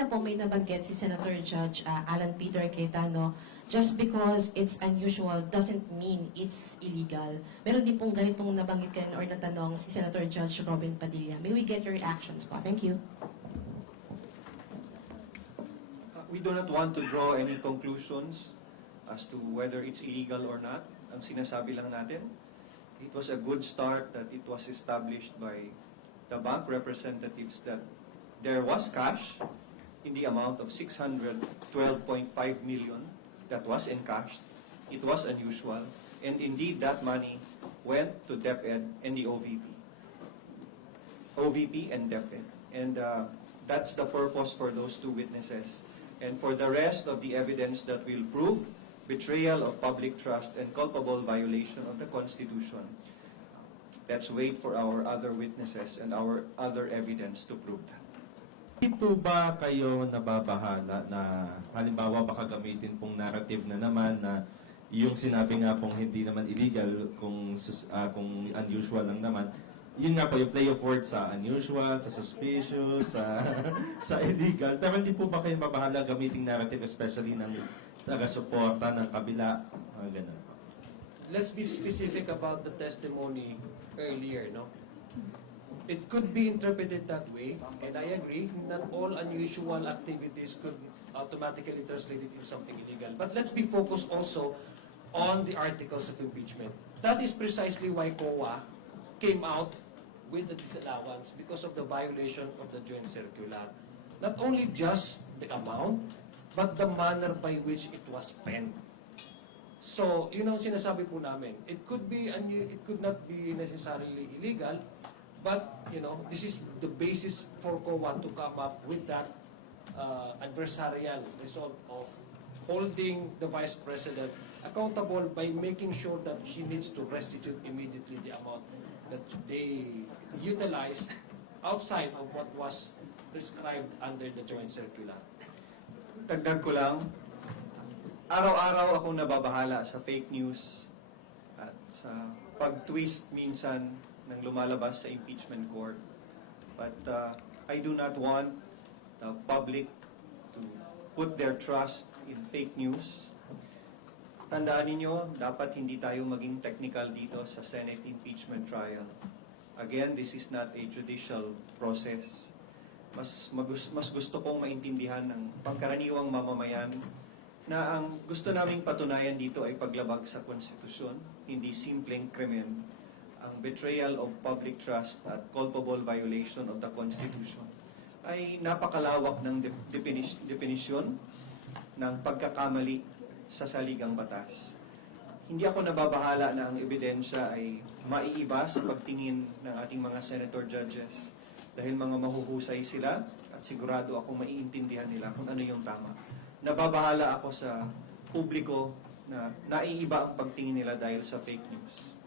kanina po may nabanggit si Senator Judge Alan Peter Cayetano, just because it's unusual doesn't mean it's illegal. Meron din pong ganitong nabanggit kanina or natanong si Senator Judge Robin Padilla. May we get your reactions po? Thank you. We do not want to draw any conclusions as to whether it's illegal or not. Ang sinasabi lang natin, it was a good start that it was established by the bank representatives that there was cash in the amount of 612.5 million that was encashed. It was unusual. And indeed, that money went to DepEd and the OVP. OVP and DepEd. And that's the purpose for those two witnesses. And for the rest of the evidence that will prove betrayal of public trust and culpable violation of the Constitution, let's wait for our other witnesses and our other evidence to prove that. Hindi po ba kayo nababahala na halimbawa baka gamitin pong narrative na naman na yung sinabi nga pong hindi naman illegal kung unusual lang naman, yun nga po yung play of words sa unusual, sa suspicious, sa illegal. Pero hindi po ba kayo mabahala gamitin narrative especially ng taga-suporta ng kabila? Ganun. Let's be specific about the testimony earlier, no? It could be interpreted that way, and I agree, not all unusual activities could automatically translate into something illegal. But let's be focused also on the articles of impeachment. That is precisely why COA came out with the disallowance because of the violation of the joint circular. Not only just the amount, but the manner by which it was spent. So, yun ang sinasabi po namin. It could not be necessarily illegal, but, this is the basis for COA to come up with that adversarial result of holding the Vice President accountable by making sure that she needs to restitute immediately the amount that they utilized outside of what was prescribed under the joint circular. Dagdag ko lang, araw-araw akong nababahala sa fake news at sa pag-twist minsan ng lumalabas sa impeachment court. But I do not want the public to put their trust in fake news. Tandaan ninyo, dapat hindi tayo maging technical dito sa Senate impeachment trial. Again, this is not a judicial process. Mas gusto kong maintindihan ng pangkaraniwang mamamayan na ang gusto naming patunayan dito ay paglabag sa konstitusyon, hindi simpleng krimen, ang betrayal of public trust at culpable violation of the Constitution ay napakalawak ng definisyon ng pagkakamali sa saligang batas. Hindi ako nababahala na ang ebidensya ay maiiba sa pagtingin ng ating mga senator judges dahil mga mahuhusay sila at sigurado akong maiintindihan nila kung ano yung tama. Nababahala ako sa publiko na naiiba ang pagtingin nila dahil sa fake news.